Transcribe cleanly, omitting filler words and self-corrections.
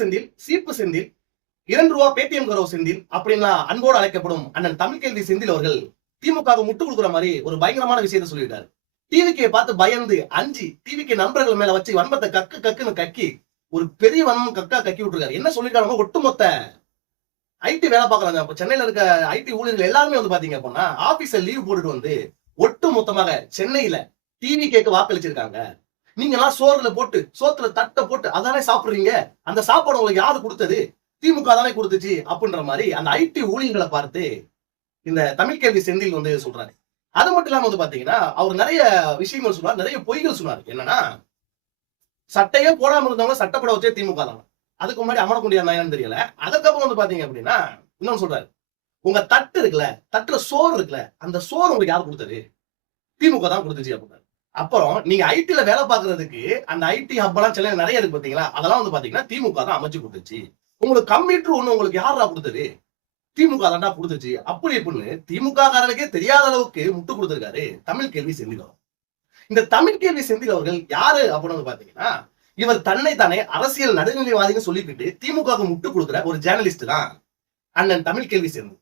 செந்தில், சீப்பு செந்தில், 2 ரூபா பேடிஎம் கரோ செந்தில் அப்படின்னா அன்போடு அழைக்கப்படும் அண்ணன் தமிழ்கேள்வி செந்தில் அவர்கள் திமுக முட்டு கொடுக்குற மாதிரி ஒரு பயங்கரமான விஷயத்தை சொல்லிட்டாரு. டிவிக்கே பார்த்து பயந்து அஞ்சு டிவிக்கு நண்பர்கள் மேல வச்சு வன்பத்தை கக்குன்னு கக்கி ஒரு பெரிய வன்மம் கக்கி விட்டுருக்காரு. என்ன சொல்லிருக்காங்க, ஒட்டுமொத்த ஐடி வேலை பார்க்கறாங்க. இப்ப சென்னையில இருக்க ஐடி ஊழியர்கள் எல்லாருமே வந்து பாத்தீங்க அப்படின்னா ஆபீஸ்ல லீவ் போட்டுட்டு வந்து ஒட்டு மொத்தமாக சென்னையில டிவி கேக்கு வாக்களிச்சிருக்காங்க. நீங்க எல்லாம் சோத்துல தட்டை போட்டு அதானே சாப்பிடுறீங்க, அந்த சாப்பாடு உங்களுக்கு யாரு கொடுத்தது, திமுக தானே கொடுத்துச்சு அப்படின்ற மாதிரி அந்த ஐடி ஊழியர்களை பார்த்து இந்த தமிழ்கேள்வி செந்தில் வந்து சொல்றாரு. அது மட்டும் இல்லாம வந்து பாத்தீங்கன்னா அவர் நிறைய விஷயங்கள் சொன்னார், நிறைய பொய்கள் சொன்னார். என்னன்னா சட்டையே போடாம இருந்தவங்க சட்டப்பட வச்சே திமுக தான். அதுக்கு முன்னாடி அமரக்கூடிய என்னன்னு தெரியல. அதுக்கப்புறம் வந்து பாத்தீங்க அப்படின்னா இன்னொன்னு சொல்றாரு, உங்க தட்டு இருக்குல்ல, தட்டுல சோறு இருக்குல்ல, அந்த சோறு உங்களுக்கு யாரு கொடுத்தது, திமுக தான் கொடுத்துச்சு அப்படின்னாரு. அப்புறம் நீங்க ஐடில வேலை பாக்குறதுக்கு அந்த ஐடி ஹப் எல்லாம் சென்னையில நிறைய இருக்கு பாத்தீங்களா, அதெல்லாம் வந்து பாத்தீங்கன்னா திமுக தான் அமைச்சு கொடுத்துச்சு. உங்களுக்கு கம்ப்யூட்டர் ஒண்ணு உங்களுக்கு யாரா கொடுத்தது, திமுக தான்டா கொடுத்துச்சு அப்படி இப்படின்னு திமுக காரனுக்கே தெரியாத அளவுக்கு முட்டு கொடுத்திருக்காரு தமிழ்கேள்வி செந்தில் அவர்கள். இந்த தமிழ்கேள்வி செந்தில் அவர்கள் யாரு அப்படின்னு பாத்தீங்கன்னா இவர் தன்னை தானே அரசியல் நடுநிலைவாதின்னு சொல்லிக்கிட்டு திமுக முட்டு கொடுக்குற ஒரு ஜேர்னலிஸ்ட் தான் அண்ணன் தமிழ்கேள்வி செந்தில்.